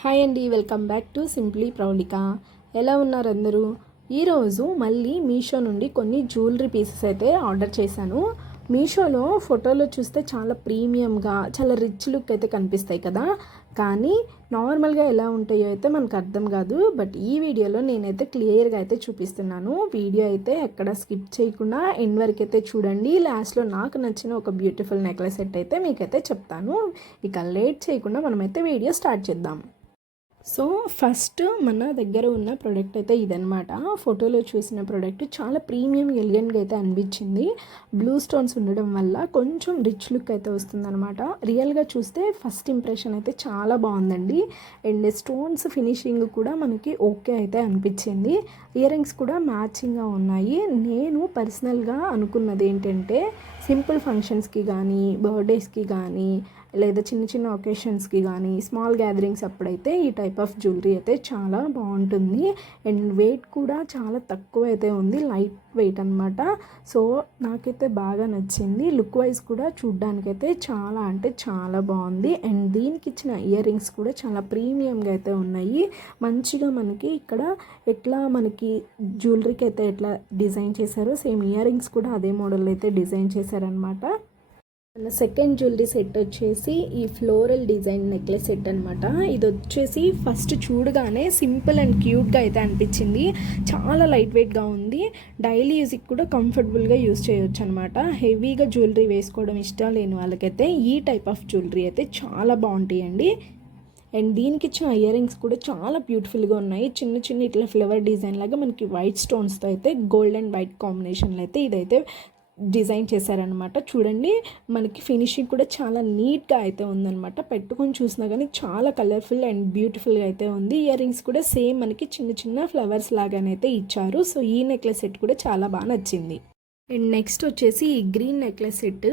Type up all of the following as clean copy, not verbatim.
Hi అండి, welcome back to simply ప్రౌలిక. ఎలా ఉన్నారు అందరూ? ఈరోజు మళ్ళీ మీషో నుండి కొన్ని జ్యువెలరీ పీసెస్ అయితే ఆర్డర్ చేశాను. మీషోలో ఫోటోలో చూస్తే చాలా ప్రీమియంగా, చాలా రిచ్ లుక్ అయితే కనిపిస్తాయి కదా, కానీ నార్మల్గా ఎలా ఉంటాయో అయితే మనకు అర్థం కాదు. బట్ ఈ వీడియోలో నేనైతే క్లియర్గా అయితే చూపిస్తున్నాను. వీడియో అయితే ఎక్కడ స్కిప్ చేయకుండా ఎండ్ వరకు అయితే చూడండి. లాస్ట్లో నాకు నచ్చిన ఒక బ్యూటిఫుల్ నెక్లెస్ సెట్ అయితే మీకైతే చెప్తాను. ఇక లేట్ చేయకుండా మనమైతే వీడియో స్టార్ట్ చేద్దాం. సో ఫస్ట్ మన దగ్గర ఉన్న ప్రోడక్ట్ అయితే ఇదనమాట. ఫోటోలో చూసిన ప్రోడక్ట్ చాలా ప్రీమియం ఎలిగెంట్గా అయితే అనిపించింది. బ్లూ స్టోన్స్ ఉండడం వల్ల కొంచెం రిచ్ లుక్ అయితే వస్తుందన్నమాట. రియల్గా చూస్తే ఫస్ట్ ఇంప్రెషన్ అయితే చాలా బాగుందండి. అండ్ స్టోన్స్ ఫినిషింగ్ కూడా మనకి ఓకే అయితే అనిపించింది. ఇయర్ రింగ్స్ కూడా మ్యాచింగ్గా ఉన్నాయి. నేను పర్సనల్గా అనుకున్నది ఏంటంటే సింపుల్ ఫంక్షన్స్కి కానీ, బర్త్డేస్కి కానీ, లేదా చిన్న చిన్న ఒకేషన్స్కి కానీ, స్మాల్ గ్యాదరింగ్స్ అప్పుడైతే ఈ టైప్ ఆఫ్ జ్యువెలరీ అయితే చాలా బాగుంటుంది. అండ్ వెయిట్ కూడా చాలా తక్కువ అయితే ఉంది, లైట్ వెయిట్ అనమాట. సో నాకైతే బాగా నచ్చింది. లుక్ వైజ్ కూడా చూడ్డానికైతే చాలా అంటే చాలా బాగుంది. అండ్ దీనికి ఇచ్చిన ఇయర్ రింగ్స్ కూడా చాలా ప్రీమియంగా అయితే ఉన్నాయి. మంచిగా మనకి ఇక్కడ ఎట్లా మనకి జ్యువెలరీకి అయితే ఎట్లా డిజైన్ చేశారో సేమ్ ఇయర్ రింగ్స్ కూడా అదే మోడల్ అయితే డిజైన్ చేశారనమాట. సెకండ్ జ్యువెలరీ సెట్ వచ్చేసి ఈ ఫ్లోరల్ డిజైన్ నెక్లెస్ సెట్ అనమాట. ఇది వచ్చేసి ఫస్ట్ చూడగానే సింపుల్ అండ్ క్యూట్గా అయితే అనిపించింది. చాలా లైట్ వెయిట్గా ఉంది. డైలీ యూజ్కి కూడా కంఫర్టబుల్గా యూజ్ చేయొచ్చు అనమాట. హెవీగా జ్యువెలరీ వేసుకోవడం ఇష్టం లేని వాళ్ళకైతే ఈ టైప్ ఆఫ్ జ్యువెలరీ అయితే చాలా బాగుంటాయండి. అండ్ దీనికి ఇచ్చిన ఇయర్ రింగ్స్ కూడా చాలా బ్యూటిఫుల్గా ఉన్నాయి. చిన్న చిన్న ఇట్లా ఫ్లవర్ డిజైన్ లాగా మనకి వైట్ స్టోన్స్తో అయితే గోల్డ్ అండ్ వైట్ కాంబినేషన్లో అయితే ఇదైతే డిజైన్ చేశారనమాట. చూడండి, మనకి ఫినిషింగ్ కూడా చాలా నీట్గా అయితే ఉందనమాట. పెట్టుకొని చూసినా కానీ చాలా కలర్ఫుల్ అండ్ బ్యూటిఫుల్గా అయితే ఉంది. ఇయర్ రింగ్స్ కూడా సేమ్ మనకి చిన్న చిన్న ఫ్లవర్స్ లాగానైతే ఇచ్చారు. సో ఈ నెక్లెస్ సెట్ కూడా చాలా బాగా నచ్చింది. అండ్ నెక్స్ట్ వచ్చేసి ఈ గ్రీన్ నెక్లెస్ సెట్.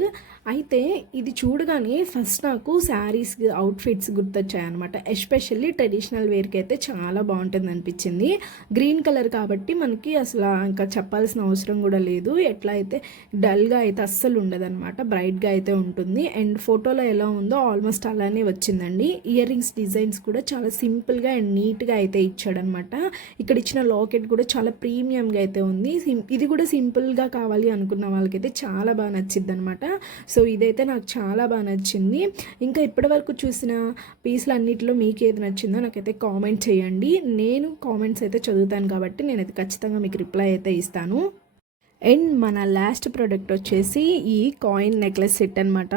అయితే ఇది చూడగానే ఫస్ట్ నాకు శారీస్ అవుట్ఫిట్స్ గుర్తొచ్చాయన్నమాట. ఎస్పెషల్లీ ట్రెడిషనల్ వేర్కి అయితే చాలా బాగుంటుంది అనిపించింది. గ్రీన్ కలర్ కాబట్టి మనకి అసలు ఇంకా చెప్పాల్సిన అవసరం కూడా లేదు. ఎట్లా అయితే డల్గా అయితే అస్సలు ఉండదన్నమాట, బ్రైట్గా అయితే ఉంటుంది. అండ్ ఫోటోలో ఎలా ఉందో ఆల్మోస్ట్ అలానే వచ్చిందండి. ఇయర్ రింగ్స్ డిజైన్స్ కూడా చాలా సింపుల్గా అండ్ నీట్గా అయితే ఇచ్చాడనమాట. ఇక్కడ ఇచ్చిన లాకెట్ కూడా చాలా ప్రీమియంగా అయితే ఉంది. ఇది కూడా సింపుల్గా కావాలి అనుకున్న వాళ్ళకైతే చాలా బాగా నచ్చింది అనమాట. సో ఇదైతే నాకు చాలా బాగా నచ్చింది. ఇంకా ఇప్పటివరకు చూసిన పీసులు అన్నిటిలో మీకు ఏది నచ్చిందో నాకైతే కామెంట్ చేయండి. నేను కామెంట్స్ అయితే చదువుతాను కాబట్టి నేనైతే ఖచ్చితంగా మీకు రిప్లై అయితే ఇస్తాను. అండ్ మన లాస్ట్ ప్రోడక్ట్ వచ్చేసి ఈ కాయిన్ నెక్లెస్ సెట్ అనమాట.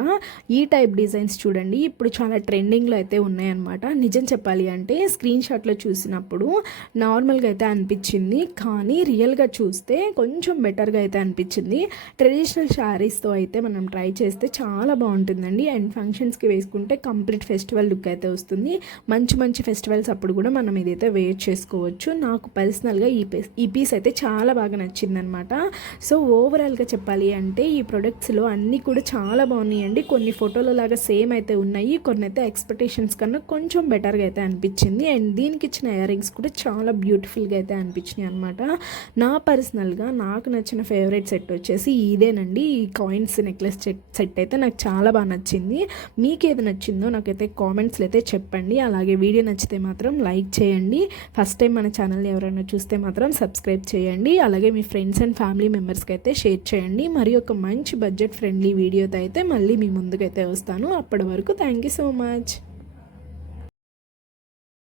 ఈ టైప్ డిజైన్స్ చూడండి ఇప్పుడు చాలా ట్రెండింగ్లో అయితే ఉన్నాయన్నమాట. నిజం చెప్పాలి అంటే స్క్రీన్ షాట్లో చూసినప్పుడు నార్మల్గా అయితే అనిపించింది, కానీ రియల్గా చూస్తే కొంచెం బెటర్గా అయితే అనిపించింది. ట్రెడిషనల్ శారీస్తో అయితే మనం ట్రై చేస్తే చాలా బాగుంటుందండి. అండ్ ఫంక్షన్స్కి వేసుకుంటే కంప్లీట్ ఫెస్టివల్ లుక్ అయితే వస్తుంది. మంచి మంచి ఫెస్టివల్స్ అప్పుడు కూడా మనం ఇదైతే వేర్ చేసుకోవచ్చు. నాకు పర్సనల్గా ఈ పీస్ అయితే చాలా బాగా నచ్చిందనమాట. సో ఓవరాల్గా చెప్పాలి అంటే ఈ ప్రొడక్ట్స్లో అన్నీ కూడా చాలా బాగున్నాయండి. కొన్ని ఫోటోలో లాగా సేమ్ అయితే ఉన్నాయి, కొన్ని అయితే ఎక్స్పెక్టేషన్స్ కన్నా కొంచెం బెటర్గా అయితే అనిపించింది. అండ్ దీనికి ఇచ్చిన ఇయర్ రింగ్స్ కూడా చాలా బ్యూటిఫుల్గా అయితే అనిపించినాయి అనమాట. నా పర్సనల్గా నాకు నచ్చిన ఫేవరెట్ సెట్ వచ్చేసి ఇదేనండి. ఈ కాయిన్స్ నెక్లెస్ సెట్ అయితే నాకు చాలా బాగా నచ్చింది. మీకు ఏది నచ్చిందో నాకైతే కామెంట్స్లో అయితే చెప్పండి. అలాగే వీడియో నచ్చితే మాత్రం లైక్ చేయండి. ఫస్ట్ టైం మన ఛానల్ని ఎవరైనా చూస్తే మాత్రం సబ్స్క్రైబ్ చేయండి. అలాగే మీ ఫ్రెండ్స్ అండ్ ఫ్యామిలీ మెంబర్స్కి అయితే షేర్ చేయండి. మరి ఒక మంచి బడ్జెట్ ఫ్రెండ్లీ వీడియోతో అయితే మళ్ళీ మీ ముందుకైతే వస్తాను. అప్పటి వరకు థ్యాంక్ యూ సో మచ్.